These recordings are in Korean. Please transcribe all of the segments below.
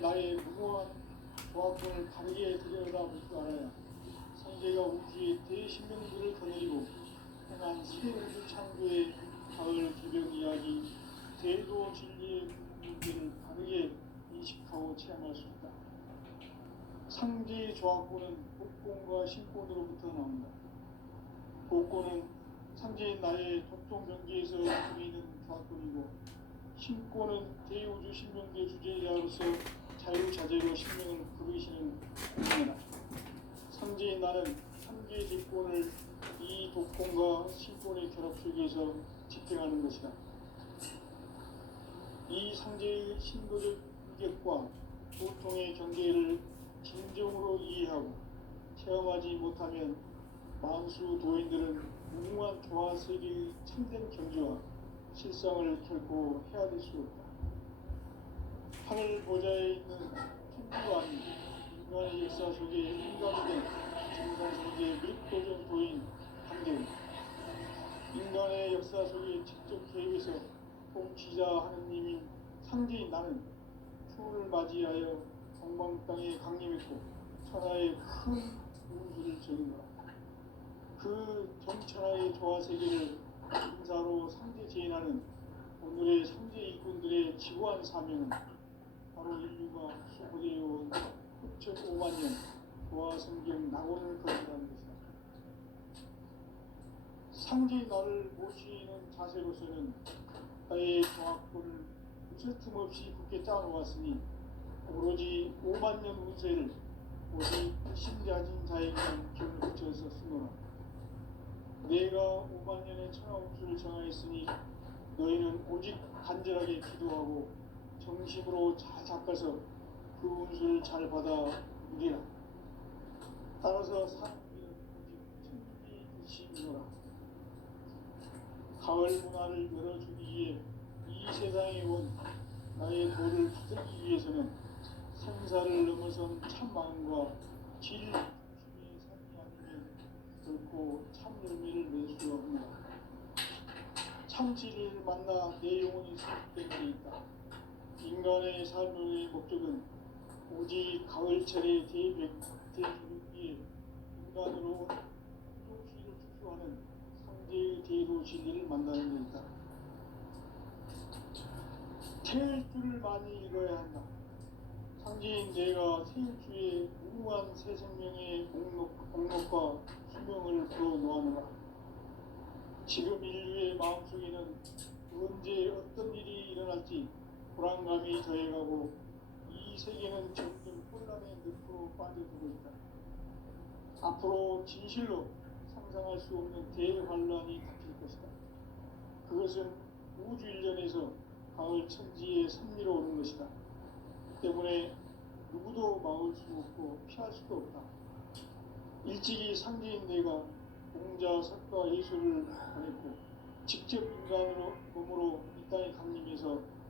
상제의 나의 무모한 조합을 바르게 들여다볼 줄 알아야 상제가 우주의 대신명들을 거느리고 행한 새 우주 창조의 가을 개벽 이야기, 제도 진리의 문제를 바르게 인식하고 체험할 수 있다. 상제의 조합고는 복권과 신권으로부터 나온다. 복권은 상제의 나의 독종 경계에서 보이는 조합권이고, 신권은 대우주 신명계 주제자로서 자유자재로 신명을 부르시는 공명이다. 상제의 나는 상제의 직권을 이 독권과 신권의 결합 속에서 집행하는 것이다. 이 상제의 신도적 인격과 보통의 경계를 진정으로 이해하고 체험하지 못하면 만수 도인들은 무궁한 조화 세계의 참된 경지와 실상을 결코 헤아릴 수 없다. 하늘 보좌에 있는 천주가 아닌 인간의 역사 속에 인간이 된 정상세계 밀도적 도인 한계는 인간의 역사 속에 직접 개입해서 통치자 하느님인 상제인 나는 추운을 맞이하여 동방 땅에 강림했고 천하의 큰 운수를 적인다. 그 정천하의 조화세계를 인사로 상제 제인하는 오늘의 상제 일꾼들의 지구한 사명은 바로 인류가 수고되어온 6,5만 년 조화성경 낙원을 거린다는 것이다. 상제의 나를 모시는 자세로서는 나의 조합권을 무슨 틈없이 굳게 짜놓았으니 오로지 5만 년 운세를 오직 신자진 자에게만 기운을 붙여서 쓰노라. 내가 5만 년의 천하 운수를 정하였으니 너희는 오직 간절하게 기도하고 정식으로 잘 닦아서 그 운수를 잘 받아 누리라. 따라서 사람들은 오직 천국이 되시노라. 가을 문화를 열어주기 위해 이 세상에 온 나의 도를 받들기 위해서는 생사를 넘어선 참 마음과 질 중심의 삶이 아니면 결코 참 열매를 낼 수 없노라. 참 진리를 만나 내 영혼이 수습된 데 있다. 인간의 삶의 목적은 오직 가을철의 대기에 인간으로 운동시를 추수하는 상제의 대도 진리를 만나는 데 있다. 태일주를 많이 읽어야 한다. 상제인 내가 태일주의 무궁한 새 생명의 목록과 수명을 풀어놓아노라. 지금 인류의 마음속에는 언제 어떤 일이 일어날지 불안감이 더해가고 이 세계는 점점 혼란의 늪으로 빠져들고 있다. 앞으로 진실로 상상할 수 없는 대환란이 닥칠 것이다. 그것은 우주 일련에서 가을 천지의 선미로 오는 것이다. 때문에 누구도 막을 수 없고 피할 수도 없다. 일찍이 상제인 내가 공자, 석가, 예수를 보냈고 직접 인간으로 몸으로 이 땅에 강림해서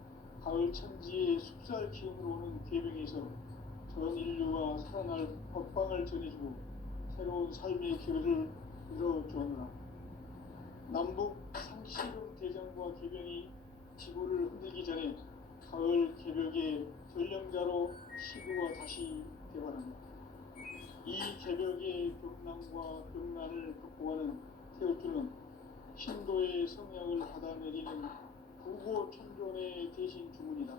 가을 천지의 숲살 기운으로 오는 계명에서 전 인류가 살아날 법방을 전해주고 새로운 삶의 기회를 이뤄주었노라. 남북 상시름 대전과 계명이 지구를 흔들기 전에 가을 개벽의 전령자로 시구가 다시 되어간다. 이 개벽의 벽난과 벽난을 극복하는 태울주는 신도의 성향을 받아내리는 부고천존의 대신 주문이다.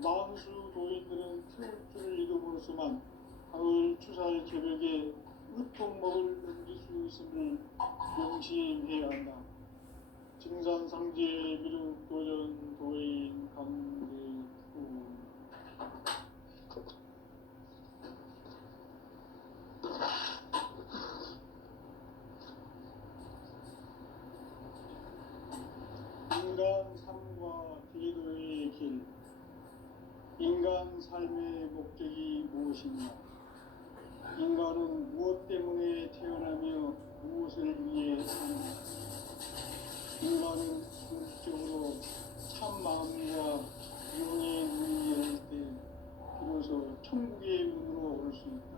만수 도인들은 태울주를 이름으로서만 가을 추살 개벽의 으통목을 넘길 수 있음을 명심해야 한다. 증산상제 미륵도전 도인 강대구 인간 삶과 기도의 길. 인간 삶의 목적이 무엇인가? 인간은 무엇 때문에 태어나며 무엇을 위해 사는가? 인간은 궁극적으로 참 마음과 영의 눈이 열릴 때 비로소 천국의 문으로 올 수 있다.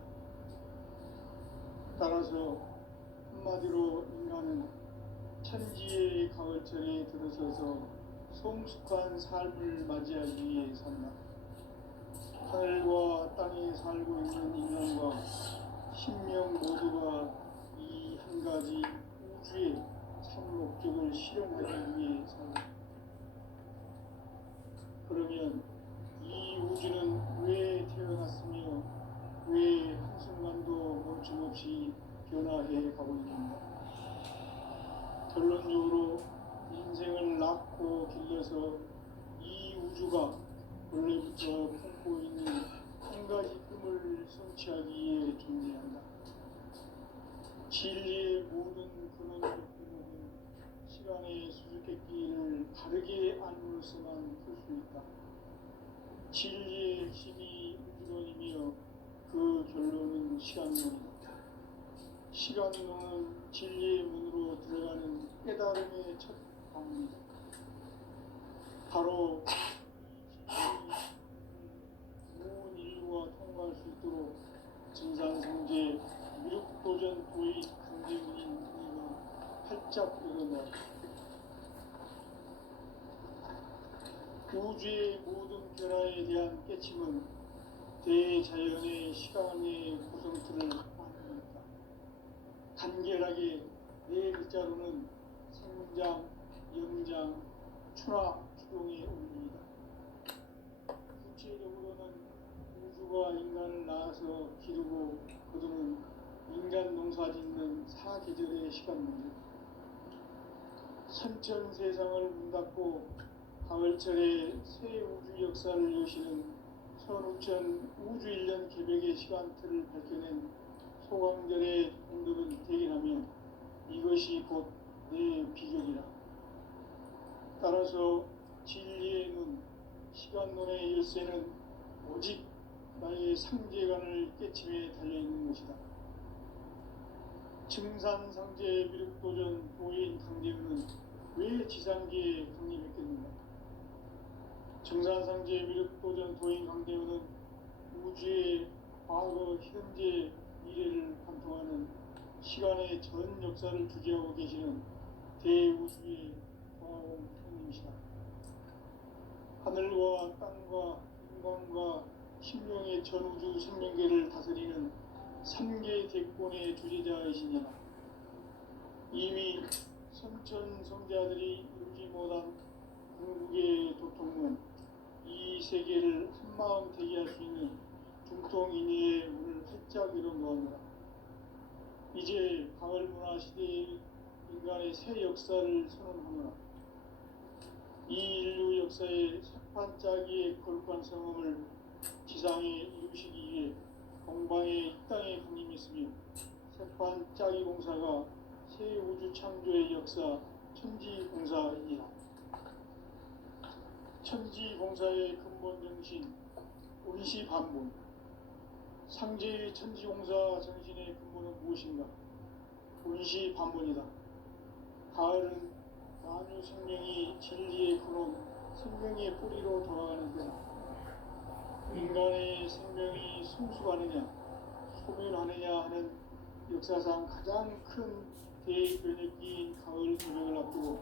따라서 한마디로 인간은 천지의 가을철에 들어서서 성숙한 삶을 맞이하기 위해 산다. 저 품고 있는 한 가지 꿈을 성취하기 위해 존재한다. 진리의 모든 근원을 꿈은 시간의 수수께끼를 바르게 알므로서만 풀 수 있다. 진리의 핵심이 우주론이며 그 결론은 시간론이다. 시간론은 진리의 문으로 들어가는 깨달음의 첫 방문이다. 바로 온 인류가 통과할 수 있도록 증산성제 미륵도전 도의 강제문인 우리가 활짝 열어놓았다. 우주의 모든 변화에 대한 깨침은 대자연의 시간의 구성틀을 만듭니다. 간결하게 네 글자로는 생장, 영장, 추나 추동의 원리이다. 구체적으로는 우주가 인간을 낳아서 기르고 거두는 인간 농사짓는 사계절의 시간 문제. 선천 세상을 문 닫고 가을철에 새 우주 역사를 여시는 선우천 우주 1년 개벽의 시간틀을 밝혀낸 소강절의 공덕은 대견하며 이것이 곧 내 비결이라. 따라서 진리의 눈, 시간론의 열쇠는 오직 나의 상제관을 깨침에 달려있는 것이다. 증산상제 미륵도전 도인 강대우는 왜 지상계에 강림했겠는가? 증산상제 미륵도전 도인 강대우는 우주의 과거, 현재, 미래를 관통하는 시간의 전 역사를 주재하고 계시는 대우주의 과공 형님이시다. 하늘과 땅과 인간과 신명의 전우주 생명계를 다스리는 3개 대권의 주재자이시니라. 이미 선천 성자들이 이루지 못한 궁극의 도통은 이 세계를 한마음 되게 할 수 있는 중통인의의 문을 활짝 열어놓았노라. 이제 가을 문화 시대의 인간의 새 역사를 선언하노라. 이 인류 역사의 색반짝이의 거룩한 성음을 지상에 이루시기 위해 공방에 이 땅에 강림했으며 색반짝이 공사가 새 우주 창조의 역사 천지공사이니라. 천지공사의 근본 정신 운시반본. 상제의 천지공사 정신의 근본은 무엇인가? 운시반본이다. 가을은 만유 생명이 진리의 근원, 생명의 뿌리로 돌아가는 때다. 인간의 생명이 성숙하느냐, 소멸하느냐 하는 역사상 가장 큰 대변혁기인 가을 개벽을 앞두고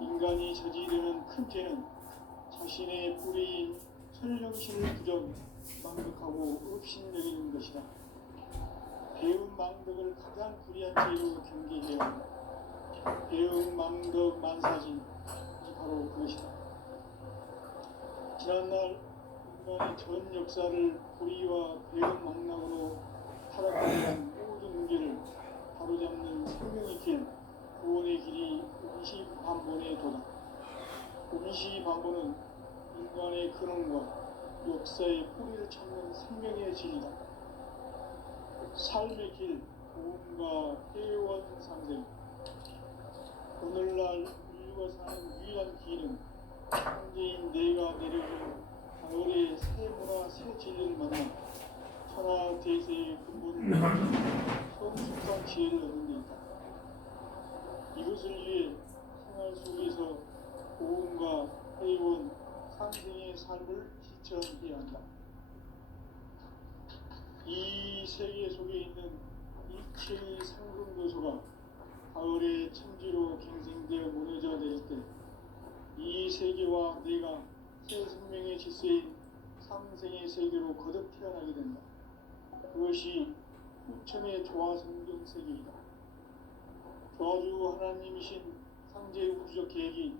인간이 저지르는 큰 죄는 자신의 뿌리인 설령신을 부정, 망덕하고 업신여기는 것이다. 배운 망덕을 가장 불의한 죄로 경계해야 한다. 배운 망덕 만사진, 이 바로 그것이다. 지난날 인간의 전 역사를 불의와 배운 망락으로 타락한 모든 문제를 바로잡는 생명의 길, 구원의 길이 운시반본의 도다. 운시반본은 인간의 근원과 역사의 뿌리를 찾는 생명의 진리다. 삶의 길, 도움과 회원 상생. 오늘날 인류가 사는 유일한 기회는 현재인 내가 내려준 가을의 새 문화, 새 진리를 만나 천하 대세의 근본을 성숙한 지혜를 얻는 데 있다. 이것을 위해 생활 속에서 도움과 회원, 상생의 삶을 실천해야 한다. 이 세계 속에 있는 일체의 상승도소가 가을의 천지로 갱생되어 무너져 내릴 때 이 세계와 내가 새 생명의 질서인 상생의 세계로 거듭 태어나게 된다. 그것이 후천의 조화성경 세계이다. 조화주 하나님이신 상제 우주적 계획이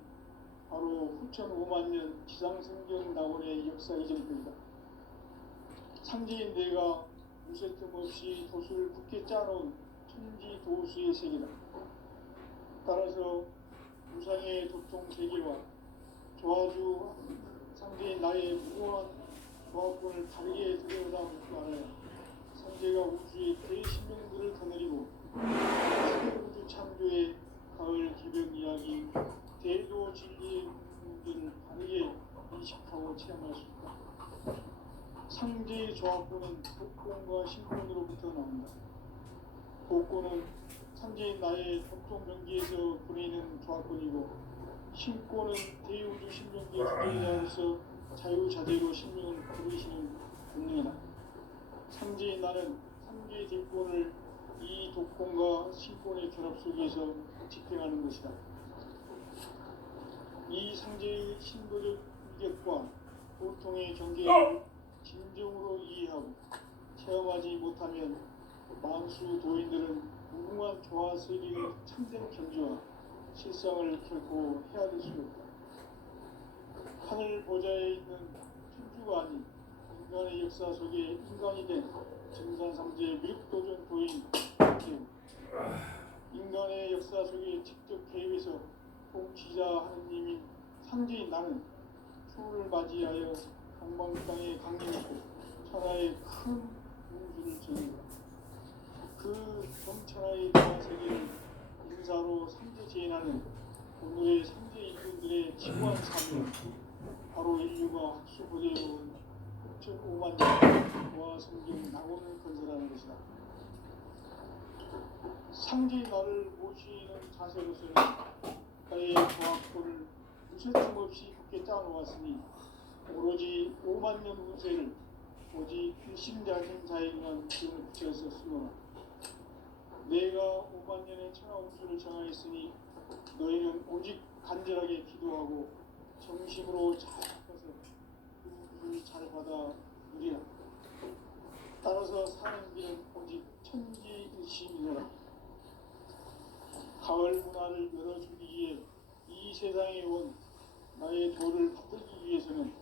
바로 후천 5만 년 지상성경 낙원의 역사 이전입니다. 상제인 내가 무쇠 틈 없이 도수를 굳게 짜놓은 천지 도수의 세계다. 따라서 무상의 도통 세계와 조화주 상제인 나의 무궁한 조합권을 다르게 들여다보고 알아야 성제가 우주의 대신명들을 거느리고 우주 창조의 가을 기병 이야기, 대도 진리의 문제를 다르게 인식하고 체험할 수 있다. 상제의 조합권은 복권과 신권으로부터 나온다. 복권은 상제인 나의 독종병기에서 보내는 조합권이고, 신권은 대우주 신명기의 주제자로서 자유자재로 신명을 부르시는 본능이다. 상제인 나는 상제의 대권을 이 독권과 신권의 결합 속에서 집행하는 것이다. 이 상제의 신도적 위력과 보통의 경계를 진정으로 이해하고 체험하지 못하면 만수 도인들은 무궁한 조화 세계의 참된 경지와 실상을 결코 헤아릴 수 없다. 하늘 보좌에 있는 천주가 아닌 인간의 역사 속에 인간이 된 증산상제의 미륵도전 도인 인간의 역사 속에 직접 개입해서 통치자 하느님인 상제인 나는 추를 맞이하여 동방 땅에 강림했고 천하의 큰 우주를 지닌다. 그 정천하의 세계를 인사로 상제 제인하는 오늘의 상제 인분들의 지구한 삶은 바로 인류가 학수 보재해온 6,5만 년과 성경 낙원을 건설하는 것이다. 상제의 나를 모시는 자세로서는 나의 조합권을 무쇠틈 없이 굳게 짜놓았으니 오로지 5만 년 운세를 오직 일심자진 자에게만 기운을 붙여서 쓰노라. 내가 5만 년의 천하 운수를 정하였으니 너희는 오직 간절하게 기도하고 정심으로 잘 닦아서 그 운을 잘 받아 누리라. 따라서 사는 길은 오직 천지일심이노라. 가을 문화를 열어주기 위해 이 세상에 온 나의 도를 받들기 위해서는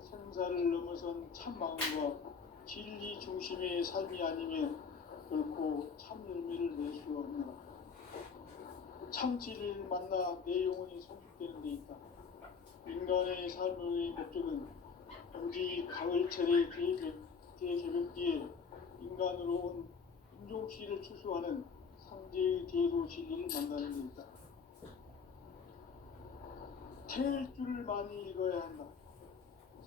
생사를 넘어선 참 마음과 진리 중심의 삶이 아니면 결코 참 열매를 낼 수 없노라. 참치를 만나 내 영혼이 성숙되는 데 있다. 인간의 삶의 목적은 오직 가을철의 대개벽기에 인간으로 온 인종씨를 추수하는 상제의 대도 진리를 만나는 데 있다. 태일 줄을 많이 읽어야 한다.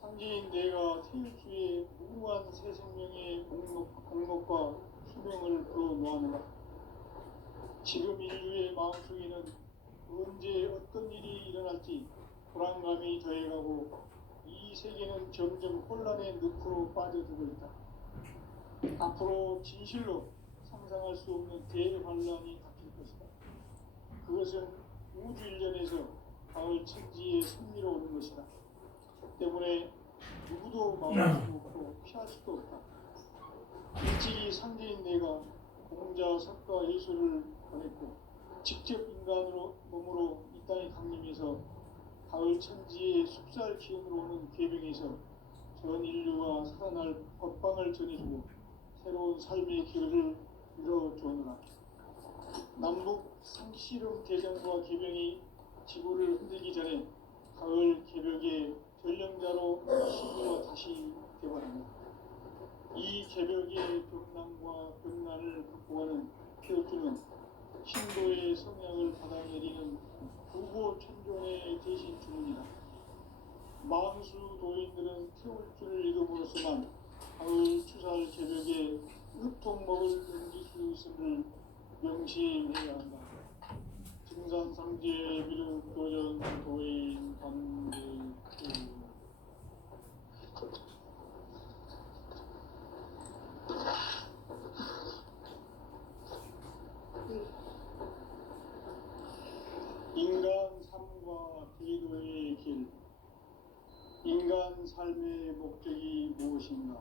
상제인 내가 태일주의 무궁한 새 생명의 공록과 수명을 불어놓아노라. 지금 인류의 마음속에는 언제 어떤 일이 일어날지 불안감이 더해가고 이 세계는 점점 혼란의 늪으로 빠져들고 있다. 앞으로 진실로 상상할 수 없는 대환란이 닥칠 것이다. 그것은 우주 일련에서 가을 천지의 승리로 오는 것이다. 때문에 누구도 막을 수 없고 피할 수도 없다. 일찍이 상제인 내가 공자, 석가, 예수를 보냈고 직접 인간으로 몸으로 이 땅에 강림해서 가을 천지의 숲살 기운으로 오는 궤병에서 전 인류가 살아날 법방을 전해주고 새로운 삶의 길을 이뤄주느라. 남북 상씨름 대전과 궤병이 지구를 흔들기 전에 가을 개벽의 전령자로 시구가 다시 개발합니다. 이 개벽의 벽난과 벽난을 극복하는 태울주는 신도의 성향을 받아내리는 부고 천종의 대신 주문이다. 만수 도인들은 태울주를 이름으로서만 가을 추살 개벽에 으통먹을 넘길 수 있음을 명시해야 한다. 증산상제 미륵도전 도인 관계 인간 삶과 기도의 길. 인간 삶의 목적이 무엇인가?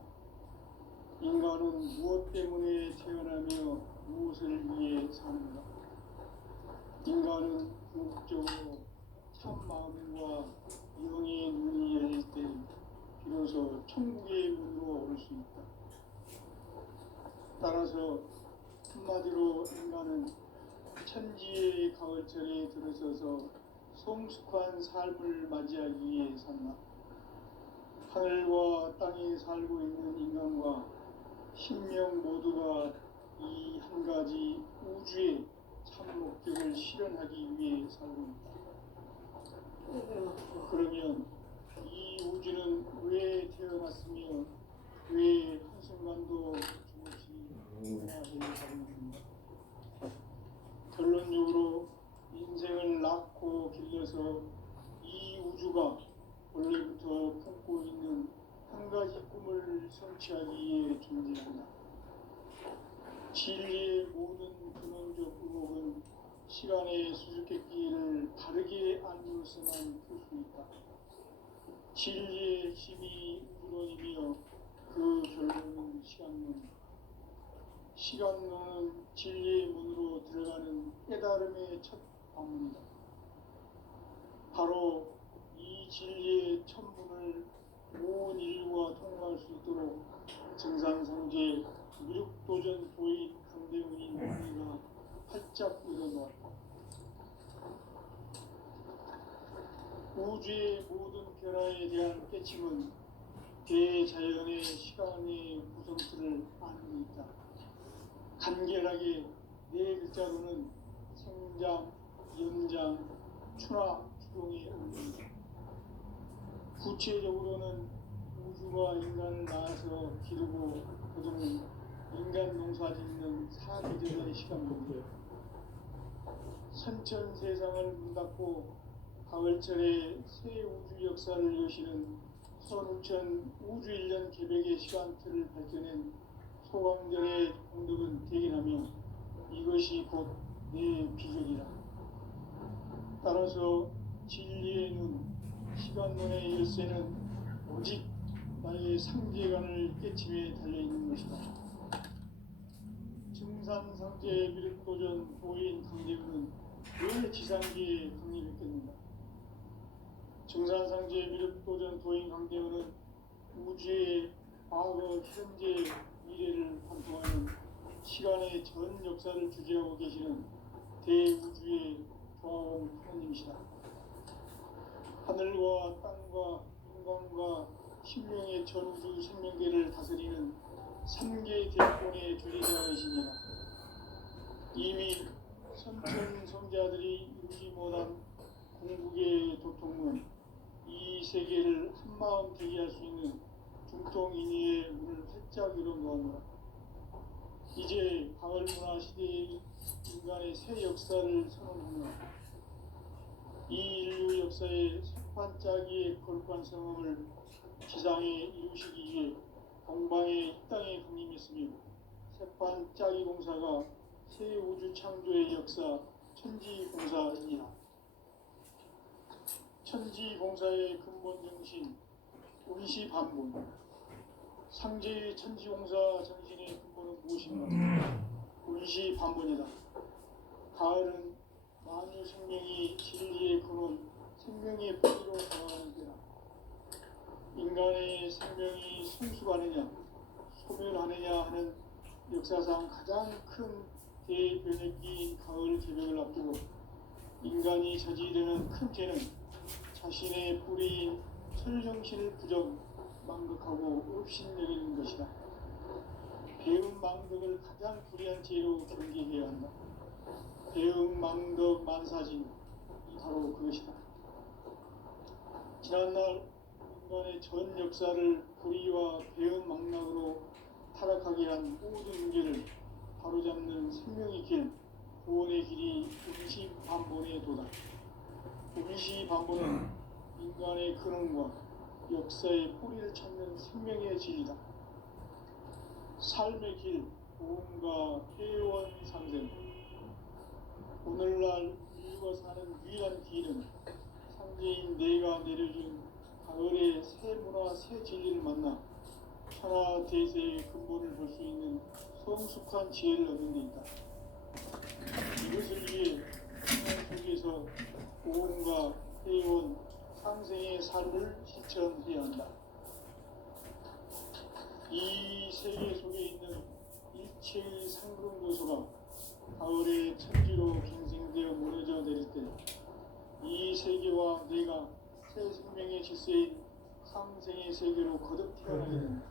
인간은 무엇 때문에 태어나며 무엇을 위해 사는가? 인간은 궁극적으로 참 마음과 영의 눈이 열릴 때 비로소 천국의 문으로 올 수 있다. 따라서 한마디로 인간은 천지의 가을철에 들어서서 성숙한 삶을 맞이하기 위해 산다. 하늘과 땅의 살고 있는 인간과 신명 모두가 이 한 가지 우주의 참 목적을 실현하기 위해 살고 있다. 그러면 이 우주는 왜 태어났으며 왜 한순간도 죽지 않아야 하는가? 결론적으로 인생을 낳고 길러서 이 우주가 원래부터 품고 있는 한 가지 꿈을 성취하기 위해 존재한다. 진리의 모든 근원적 의혹은 시간의 수수께끼를 바르게 알므로서만 풀 수 있다. 진리의 핵심이 우주론이며 그 결론은 시간론이다. 시간론은 진리의 문으로 들어가는 깨달음의 첫 방문이다. 바로 이 진리의 첫 문을 온 인류가 통과할 수 있도록 증산성제 무력도전 도인 강대문인 우리가 활짝 열어놓았다. 우주의 모든 변화에 대한 깨침은 대자연의 시간의 구성틀을 아는 데 있다. 간결하게 네 글자로는 생장, 연장, 추나 추동의 원리이다. 구체적으로는 우주가 인간을 낳아서 기르고 거두는 인간 농사 짓는 사계절의 시간입니다. 선천 세상을 문 닫고 가을철에 새 우주 역사를 여시는 선우천 우주 1년 개백의 시간틀을 밝혀낸 소강전의 공덕은 대견하며 이것이 곧 내 비전이라. 따라서 진리의 눈, 시간론의 열쇠는 오직 나의 상계관을 깨침에 달려있는 것이다. 증산상제 미륵도전 도인 강대우는 왜 지상계에 강림했겠는가? 증산상제 미륵도전 도인 강대우는 우주의 과거, 현재, 미래를 관통하는 시간의 전 역사를 주재하고 계시는 대우주의 조화원 하나님이시다. 하늘과 땅과 인간과 신명의 전우주 생명계를 다스리는 3개 대권의 주재자이시니라. 이미 선천 성자들이 이루지 못한 궁극의 도통문, 이 세계를 한마음 되게 할 수 있는 중통인의의 문을 활짝 열어놓았노라. 이제 가을문화 시대의 인간의 새 역사를 선언하노라. 이 인류 역사의 새판짜기의 거룩한 성험을 지상에 이루시기 위해 동방의 이 땅에 강림했으며 새판짜기 공사가 새 우주 창조의 역사 천지공사이니라. 천지공사의 근본 정신 운시반본, 상제의 천지공사 정신의 근본은 무엇인가? 운시반본이다. 가을은 만유 생명이 진리의 근원, 생명의 뿌리로 돌아가는 때다. 인간의 생명이 성숙하느냐, 소멸하느냐 하는 역사상 가장 큰 대변혁기인 가을 개벽을 앞두고 인간이 저지르는 큰 죄는 자신의 뿌리인 철정신을 부정, 망극하고 업신여기는 것이다. 배움 망덕을 가장 불의한 죄로 경계해야 한다. 배움 망덕 만사진, 이 바로 그것이다. 지난날 인간의 전 역사를 불의와 배움 망락으로 타락하게 한 모든 문제를 바로잡는 생명의 길, 구원의 길이 운시반본에 도다. 운시반본은 인간의 근원과 역사의 뿌리를 찾는 생명의 진리다. 삶의 길, 구원과 회원 상생. 오늘날 인류가 사는 유일한 길은 상제인 내가 내려준 가을의 새 문화, 새 진리를 만나 천하 대세의 근본을 볼 수 있는 성숙한 지혜를 얻는 데 있다. 이것을 위해 생활 속에서 구원과 회원, 상생의 삶을 실천해야 한다. 이 세계 속에 있는 일체의 상급 요소가 가을의 천지로 갱생되어 무너져 내릴 때 이 세계와 내가 새 생명의 질서인 상생의 세계로 거듭 태어나게 된다.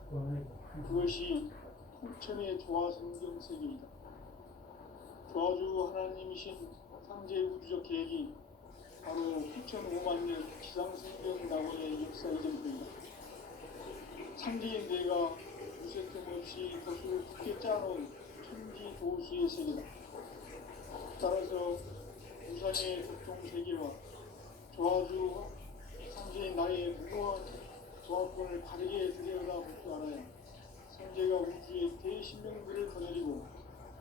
그것이 통천의 조화성경 세계이다. 조화주 하나님이신 상제 우주적 계획이 바로 9,500만 년 지상성경 낙원의 역사 이전입니다. 상제인 내가 무쇠틈 없이 덫을 굳게 짜놓은 천지 도수의 세계다. 따라서 우산의 독종 세계와 조화주 상제인 나의 무모한 조합권을 바르게 들여다볼 줄 알아야 상제가 우주의 대신명들을 거느리고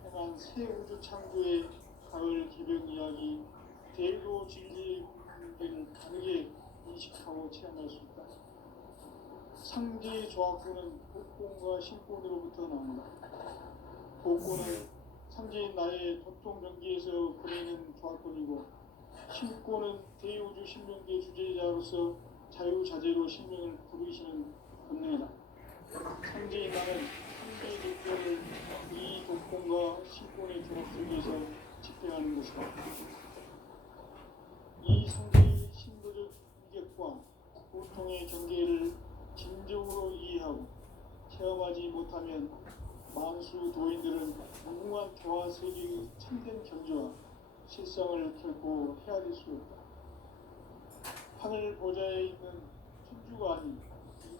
행한 새 우주 창조의 가을 기병 이야기 대도 진리의 문제를 다르게 인식하고 체험할 수 있다. 상제의 조합권은 복권과 신권으로부터 나온다. 복권은 상제인 나의 도통 경계에서 보내는 조합권이고, 신권은 대우주 신명계 주제자로서 자유자재로 신명을 부르시는 권능이다. 상제인 나는 상제의 대표를 이 독권과 신권의 조합 속에서 집행하는 것이다. 이 상제의 신도적 인격과 보통의 경계를 진정으로 이해하고 체험하지 못하면 만수 도인들은 무궁한 조화 세계의 참된 경지와 실상을 결코 헤아릴 수 없다. 하늘 보좌에 있는 천주가 아닌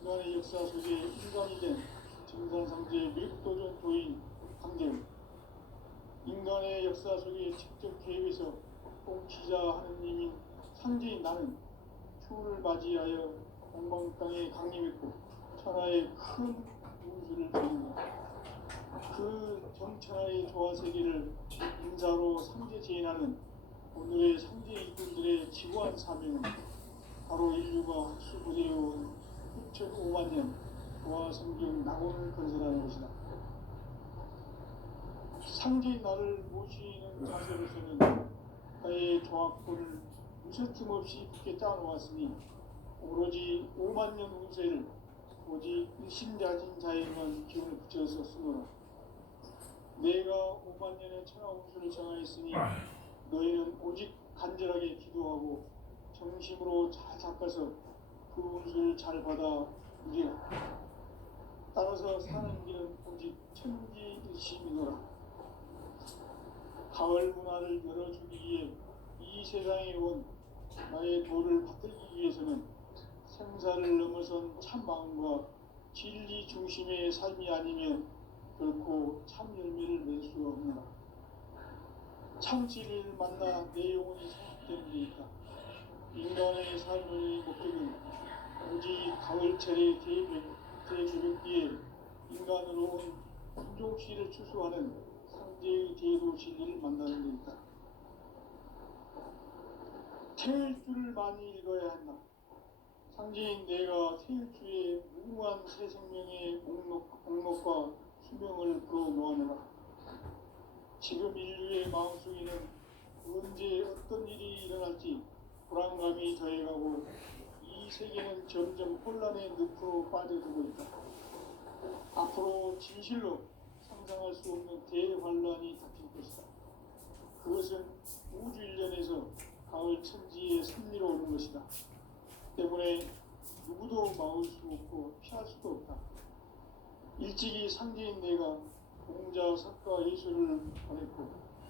인간의 역사 속에 인간이 된 증산상제의 미륵도전 도인 강재우, 인간의 역사 속에 직접 개입해서 통치자 하느님인 상제인 나는 추후를 맞이하여 동방땅에 강림했고 천하의 큰 운수를 보인다. 그 정천하의 조화세계를 인자로 상제 제인하는 오늘의 상제 이군들의 지구한 사명은 바로 인류가 학수부대해온 6,500만 년 조화성경 낙원을 건설하는 것이다. 상제인 나를 모시는 자세로서는 나의 조합권을 무쇠틈 없이 굳게 짜놓았으니 오로지 5만 년 운세를 오직 일심자진 자에만 기운을 붙여서 쓰노라. 내가 5만 년의 천하 운수를 정하였으니 너희는 오직 간절하게 기도하고 정심으로 잘 닦아서 그 운수를 잘 받아 누리라. 따라서 사는 길은 오직 천지일심이노라. 가을 문화를 열어주기 위해 이 세상에 온 나의 도를 받들기 위해서는 생사를 넘어선 참 마음과 진리 중심의 삶이 아니면 결코 참 열매를 낼 수 없노라. 참 진리를 만나 내 영혼이 성숙되는 데 있다. 인간의 삶의 목적은 오직 가을철의 대개벽기에 인간으로 온 인종씨를 추수하는 상제의 대도 진리를 만나는 데 있다. 태일주를 많이 읽어야 한다. 상제인 내가 태일주의 무궁한 새 생명의 목록과 수명을 끌어놓아내라. 지금 인류의 마음속에는 언제 어떤 일이 일어날지 불안감이 더해가고 이 세계는 점점 혼란의 늪으로 빠져들고 있다. 앞으로 진실로 상상할 수 없는 대환란이 닥칠 것이다. 그것은 우주 일련에서 가을 천지의 섭리로 오는 것이다. 때문에 누구도 막을 수 없고 피할 수도 없다. 일찍이 상제인 내가 공자, 석가, 예술을 보냈고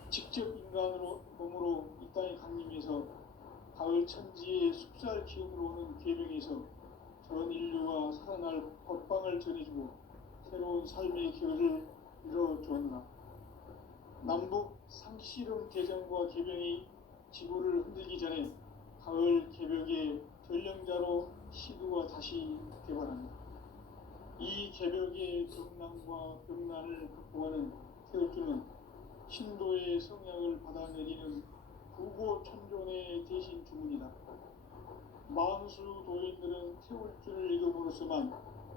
직접 인간으로 몸으로 이 땅에 강림해서 가을 천지의 숲살 기운으로 오는 계명에서 전 인류가 살아날 법방을 전해주고 새로운 삶의 결을 이뤄주었노라. 남북 상씨름 대전과 계명이 지구를 흔들기 전에 가을 개벽의 전령자로 시두가 다시 개발한다. 이 개벽의 경난과 병난을 극복하는 태울주는 신도의 성향을 받아내리는 구고천존의 대신 주문이다. 만수 도인들은 태울주를 읽음으로써만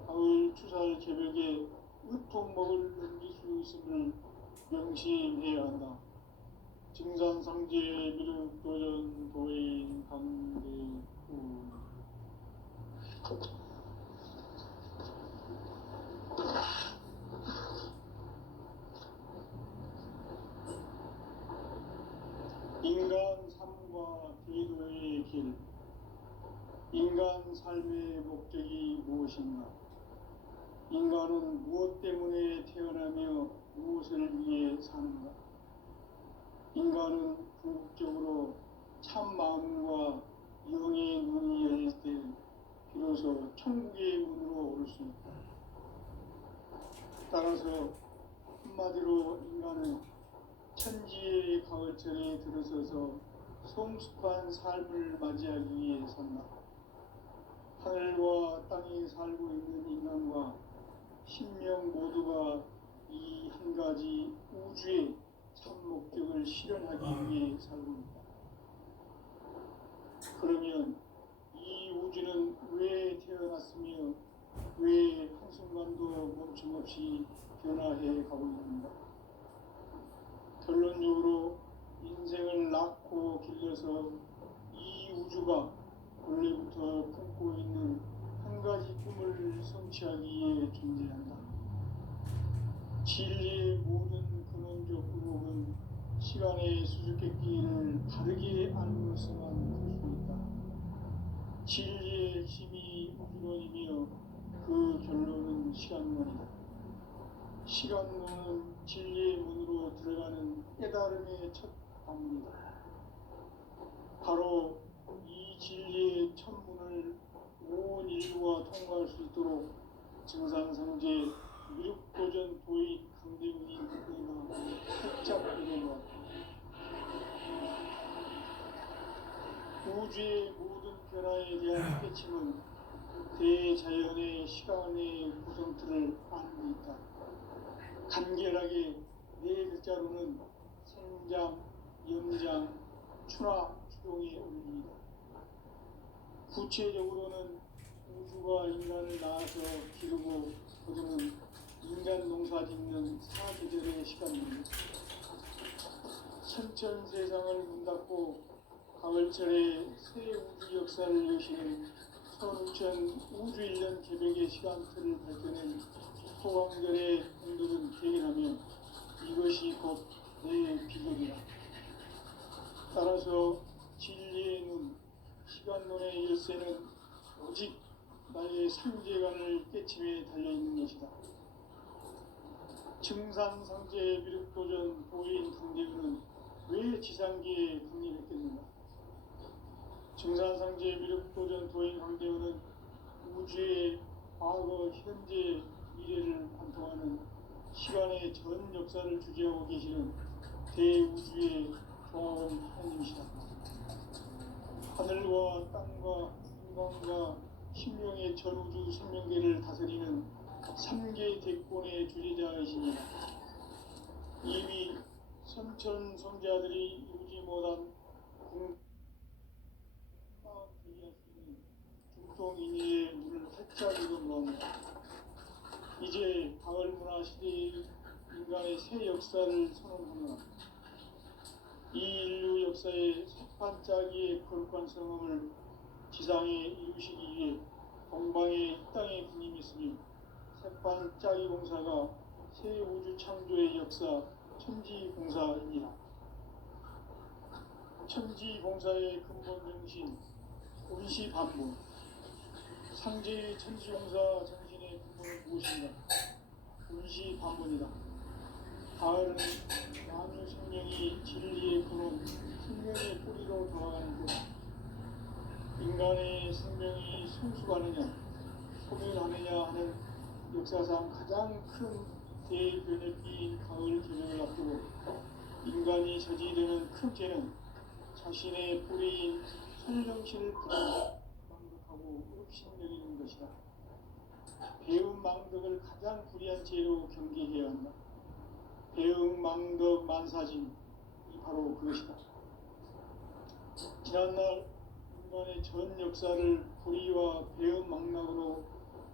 가을 추살 개벽에 으통먹을 넘길 수 있음을 명심해야 한다. 증산상제 미륵도전 도인 강대우. 인간 삶과 대도의 길. 인간 삶의 목적이 무엇인가? 인간은 무엇 때문에 태어나며 무엇을 위해 사는가? 인간은 궁극적으로 참 마음과 영의 눈이 열릴 때 비로소 천국의 문으로 오를 수 있다. 따라서 한마디로 인간은 천지의 가을철에 들어서서 성숙한 삶을 맞이하기 위해 산다. 하늘과 땅에 살고 있는 인간과 신명 모두가 이 한 가지 우주의 참 목적을 실현하기 위해 살고 있다. 그러면 이 우주는 왜 태어났으며 왜 한순간도 멈춤없이 변화해 가고 있는가? 결론적으로 인생을 낳고 길러서 이 우주가 원래부터 품고 있는 한 가지 꿈을 성취하기 위해 존재한다. 진리의 모든 근원적 의혹은 시간의 수수께끼를 바르게 알므로서만 풀 수 있다. 진리의 핵심이 우주론이며 그 결론은 시간론이다. 시간론은 진리의 문으로 들어가는 깨달음의 첫 방문이다. 바로 이 진리의 첫 문을 온 인류가 통과할 수 있도록 증산성제 미륵도전 도인 강대훈이 내가 살짝 이뤄놓았다. 우주의 모든 변화에 대한 깨침은 대자연의 시간의 구성틀을 아는 데 있다. 간결하게 네 글자로는 생장, 연장, 추나, 추동의 원리이다. 구체적으로는 우주가 인간을 낳아서 기르고 거두는 인간 농사 짓는 사계절의 시간입니다. 천천 세상을 문 닫고 가을철에 새 우주 역사를 여시는 선우천 우주 1년 개벽의 시간틀을 밝혀낸 소강절의 공들은 대결하며 이것이 곧 내 비결이다. 따라서 진리의 눈, 시간론의 열쇠는 오직 나의 상제관을 깨침에 달려있는 것이다. 증산상제 미륵도전 도인 강대훈은 왜 지상계에 강림했겠는가? 증산상제 미륵도전 도인 강대훈은 우주의 과거, 현재, 미래를 관통하는 시간의 전 역사를 주재하고 계시는 대우주의 조화원 하나님이시다. 하늘과 땅과 인간과 신명의 전우주 생명계를 다스리는 3개 대권의 주제자이십니다. 이미 선천 성자들이 이루지 못한 마음 대리할 수 있는 중통인의의 문을 활짝 열어놓습니다. 이제 가을 문화 시대의 인간의 새 역사를 선언하며 이 인류 역사의 색반짝이의 거룩한 성음을 지상에 이루시기 위해 동방의 이 땅에 군림했으며 색반짝이 공사가 새 우주 창조의 역사 천지공사입니다. 천지공사의 근본 정신 운시반본, 상제의 천지공사 정신의 근본은 무엇인가? 운시반본이다. 가을은 만유 생명이 진리의 근원, 생명의 뿌리로 돌아가는 것. 인간의 생명이 성숙하느냐, 소멸하느냐 하는 역사상 가장 큰 대변혁기인 가을 개명을 앞두고 인간이 저지르는 큰 죄는 자신의 뿌리인 천정신을 망덕하고 흡신여기는 것이다. 배움 망덕을 가장 불의한 죄로 경계해야 한다. 배움 망덕 만사진이 바로 그것이다. 지난날 인간의 전 역사를 불의와 배움 망락으로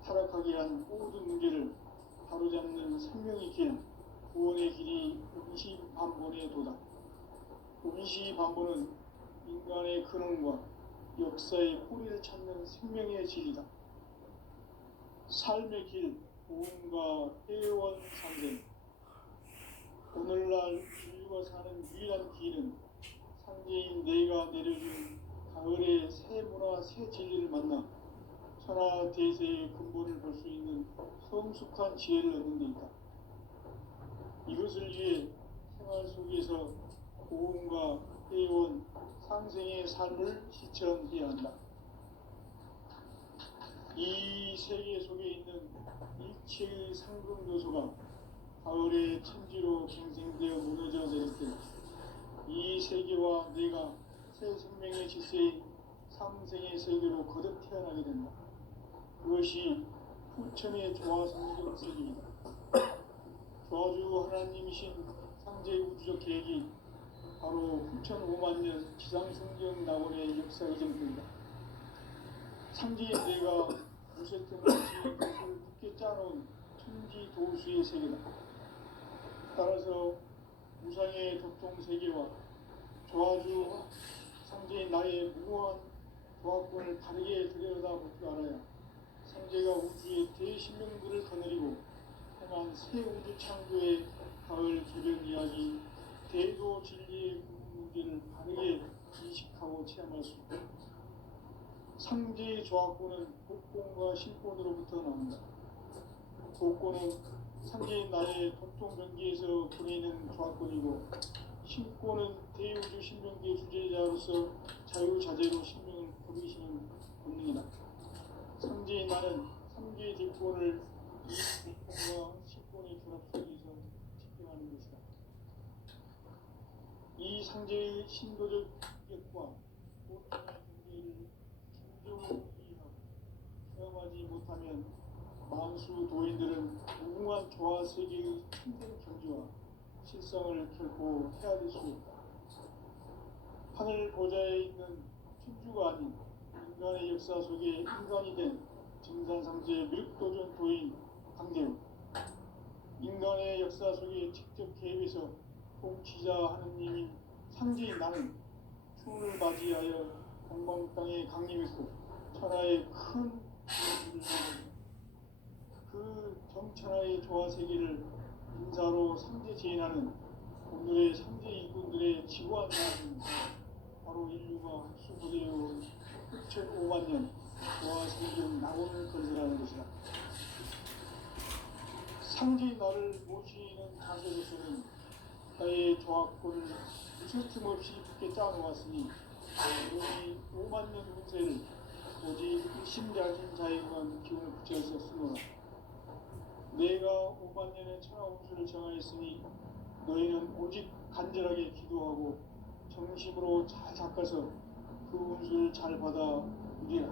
타락하게 한 모든 문제를 바로잡는 생명의 길, 구원의 길이 운시반본에 도다. 운시반본은 인간의 근원과 역사의 뿌리를 찾는 생명의 질이다. 삶의 길, 고음과 회원상생. 오늘날 인류가 사는 유일한 길은 상제인 내가 내려준 가을의 새 문화, 새 진리를 만나 천하 대세의 근본을 볼 수 있는 성숙한 지혜를 얻는 데 있다. 이것을 위해 생활 속에서 고음과 회원, 상생의 삶을 실천해야 한다. 이 세계 속에 있는 일체의 상승요소가 가을의 천지로 갱생되어 무너져 내릴 때 이 세계와 내가 새 생명의 질서인 상생의 세계로 거듭 태어나게 된다. 그것이 후천의 조화성경 세계이다. 조화주 하나님이신 상제 우주적 계획이 바로 후천 5만 년 지상성경 낙원의 역사 의정입니다. 상제인 내가 무쇠등 같이 것을 굳게 짜놓은 천지 도수의 세계다. 따라서 우상의 도통 세계와 조화주 상제인 나의 무모한 조합권을 바르게 들여다볼 줄 알아야 상제가 우주의 대신명들을 거느리고 행한 새 우주 창조의 가을 개변 이야기, 대도 진리의 문제를 바르게 인식하고 체험할 수 있다. 상제의 조합권은 복권과 신권으로부터 나온다. 복권은 상제인 나의 도통 변기에서 보내는 조합권이고, 신권은 대우주 신명기의 주제자로서 자유자재로 신명을 거두시는 본능이다. 상제인 나는 3개의 대권을 이 복권과 신권의 결합 속에서 집행하는 것이다. 이 상제의 신도적 격과 보통의 경계를 진정으로 이해하고 체험하지 못하면 만수 도인들은 무궁한 조화 세계의 참된 경지와 실상을 결코 헤아릴 수 없다. 하늘 보좌에 있는 천주가 아닌 인간의 역사 속에 인간이 된 증산상제의 밀도전 도인 강대우, 인간의 역사 속에 직접 개입해서 통치자 하느님인 상제인 나는 춤을 맞이하여 동방 땅에 강림했고 천하의 큰 그 정천하의 조화 세계를 인사로 상제 제인하는 오늘의 상제 일꾼들의 지구한 나라는 바로 인류가 수고되어 6,5만 년 조화 세계의 낙원을 건설하는 것이다. 상제의 나를 모시는 자세로서는 나의 조합권을 무서움 없이 굳게 짜놓았으니 우리 5만 년 운세를 오직 일심자진 자에게만 기운을 붙여서 내가 5만 년의 천하 운수를 정하였으니 너희는 오직 간절하게 기도하고 정심으로 잘 닦아서 그 운수를 잘 받아 누리라.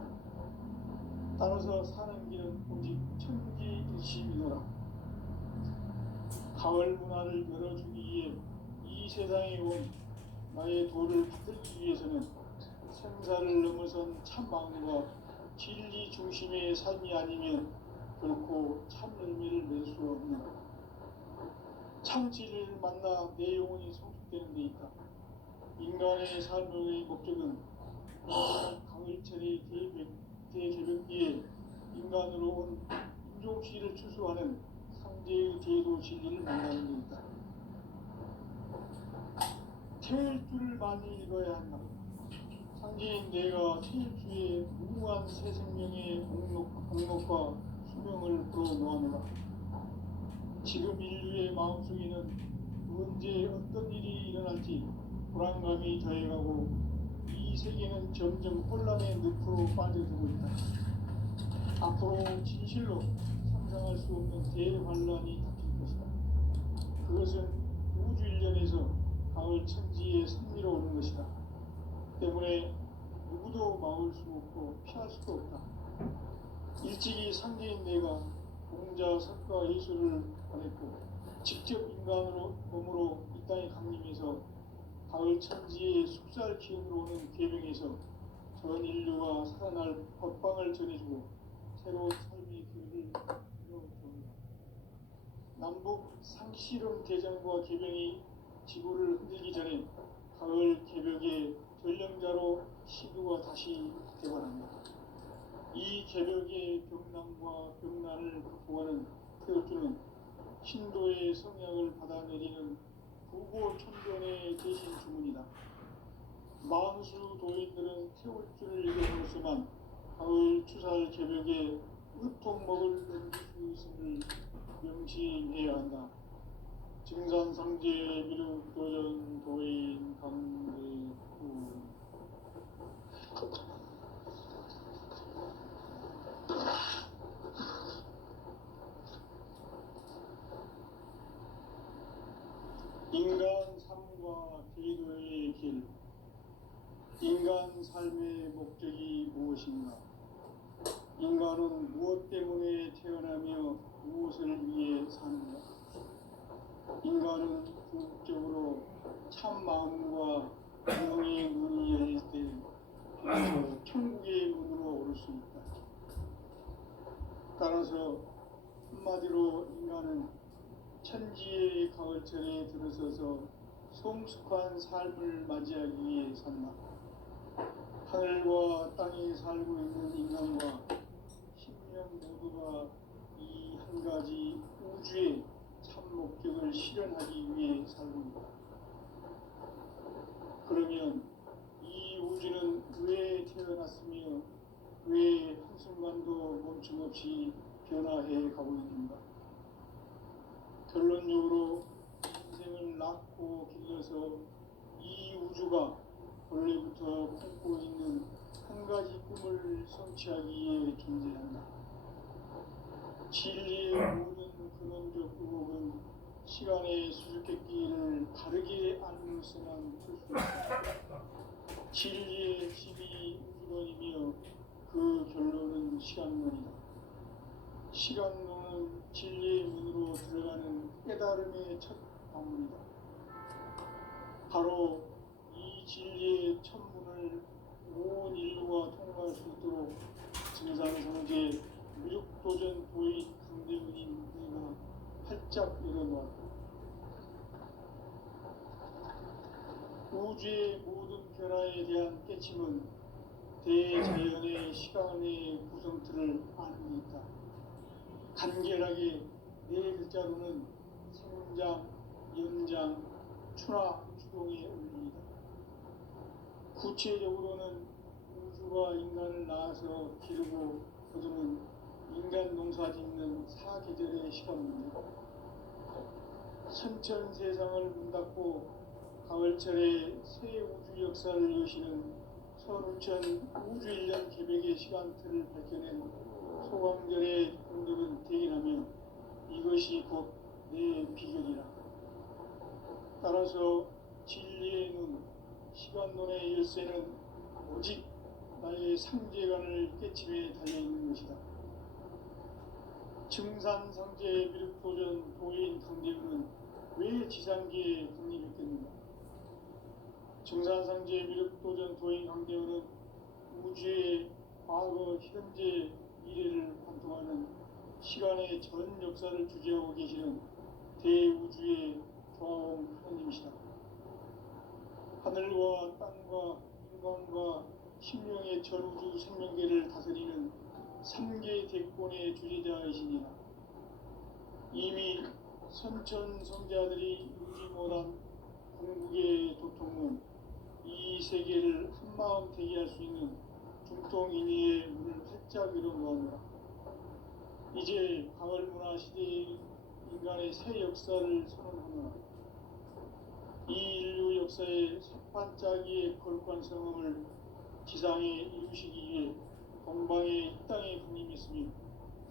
따라서 사는 길은 오직 천지일심이노라. 가을 문화를 열어주기 위해 이 세상에 온 나의 도를 받들기 위해서는 생사를 넘어선 참 마음과 진리 중심의 삶이 아니면 결코 참 열매를 낼 수 없는 참 진리를 만나 내 영혼이 성숙되는 데 있다. 인간의 삶의 목적은 가을철의 대개벽기에 인간으로 온 인종시를 추수하는 상제의 제도 진리를 만나는 데 있다. 태일주를 많이 읽어야 한다. 상제인 내가 태일주의 무궁한 새 생명의 공록과 수명을 불어넣어노라. 지금 인류의 마음속에는 언제 어떤 일이 일어날지 불안감이 더해가고 이 세계는 점점 혼란의 늪으로 빠져들고 있다. 앞으로 진실로 상상할 수 없는 대환란이 닥칠 것이다. 그것은 우주 일련에서 가을 천지의 승리로 오는 것이다. 때문에 누구도 막을 수 없고 피할 수도 없다. 일찍이 상제인 내가 공자, 석가, 예수를 보냈고 직접 인간으로 몸으로 이 땅에 강림해서 가을 천지의 숙살 기운으로 오는 계명에서 전 인류가 살아날 법방을 전해주고 새로운 삶의 기회를 이뤄줍니다. 남북 상실험 대전과 계명이 지구를 흔들기 전에 가을 개벽의 전령자로 시두가 다시 개발합니다. 이 개벽의 병난과 병난을 극복하는 태우주는 신도의 성약을 받아내리는 부고 천존의 대신 주문이다. 만수 도인들은 태울주를 읽어보고서만 가을 추살 개벽에 으통먹을 넘길 수 있음을 명심해야 한다. 증산상제 미륵 도전 도인 강대구. 인간 삶과 기도의 길. 인간 삶의 목적이 무엇인가? 인간은 무엇 때문에 태어나며 무엇을 위해 사는가? 인간은 궁극적으로 참 마음과 영의 문이 열릴 때 비로소 천국의 문으로 오를 수 있다. 따라서 한마디로 인간은 천지의 가을철에 들어서서 성숙한 삶을 맞이하기 위해 산다. 하늘과 땅에 살고 있는 인간과 신명 모두가 이 한 가지 우주의 참 목적을 실현하기 위해 살고 있다. 그러면 이 우주는 왜 태어났으며 왜 한순간도 멈춤없이 변화해 가고 있는가? 결론적으로 인생을 낳고 길러서 이 우주가 원래부터 품고 있는 한 가지 꿈을 성취하기 위해 존재한다. 진리의 모든 근원적 의혹은 시간의 수수께끼를 바르게 안물서만 풀 수 있다. 진리의 핵심이 우주론이며 그 결론은 시간론이다. 시간론은 진리의 문으로 들어가는 깨달음의 첫 방문이다. 바로 이 진리의 첫 문을 온 인류가 통과할 수 있도록 증산성제 미륵도전 도인 강대훈인 우리가 활짝 열어놓았다. 우주의 모든 변화에 대한 깨침은 대자연의 시간의 구성틀을 아는 데 있다. 간결하게 네 글자로는 생장, 연장, 추나 추동의 원리이다. 구체적으로는 우주가 인간을 낳아서 기르고 거두는 인간 농사 짓는 사계절의 시간입니다. 선천 세상을 문 닫고 가을철에 새 우주 역사를 여시는 선우천 우주 1년 개벽의 시간틀을 밝혀낸 소광절의 분들은 대견하며 이것이 곧 내 비결이라. 따라서 진리의 눈, 시간론의 열쇠는 오직 나의 상제관을 깨침에 달려있는 것이다. 증산상제 미륵도전 도인 강대훈은 왜 지상계에 국립했겠는가? 증산상제 미륵도전 도인 강대훈은 우주의 과거, 현재, 미래를 관통하는 시간의 전 역사를 주재하고 계시는 대우주의 조화홍 하느님이시다. 하늘과 땅과 인간과 신명의 전우주 생명계를 다스리는 3개 대권의 주제자이시니라. 이미 선천성자들이 이루지 못한 궁극의 도통은 이 세계를 한마음 되게 할 수 있는 중통인의의 문을 활짝 열어놓았노라. 이제 가을문화 시대의 인간의 새 역사를 선언하노라. 이 인류 역사의 새반짝이의 거룩한 성음을 지상에 이루시기 위해 동방에 이 땅에 군림했으며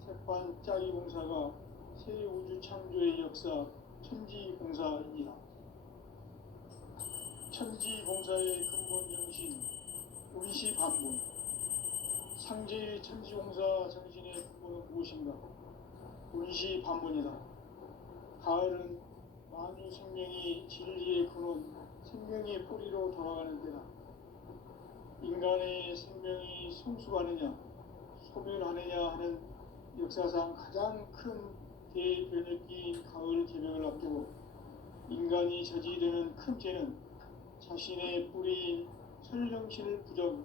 새반짝이 공사가 새 우주 창조의 역사 천지공사이니라. 천지공사의 근본 정신 운시반문. 상제의 천지공사 정신의 근본은 무엇인가? 운시반문이다. 가을은 만유 생명이 진리의 근원, 생명의 뿌리로 돌아가는 때다. 인간의 생명이 성숙하느냐, 소멸하느냐 하는 역사상 가장 큰 대변혁기인 가을 개벽을 앞두고 인간이 저지르는 큰 죄는 자신의 뿌리인 설령신을 부정,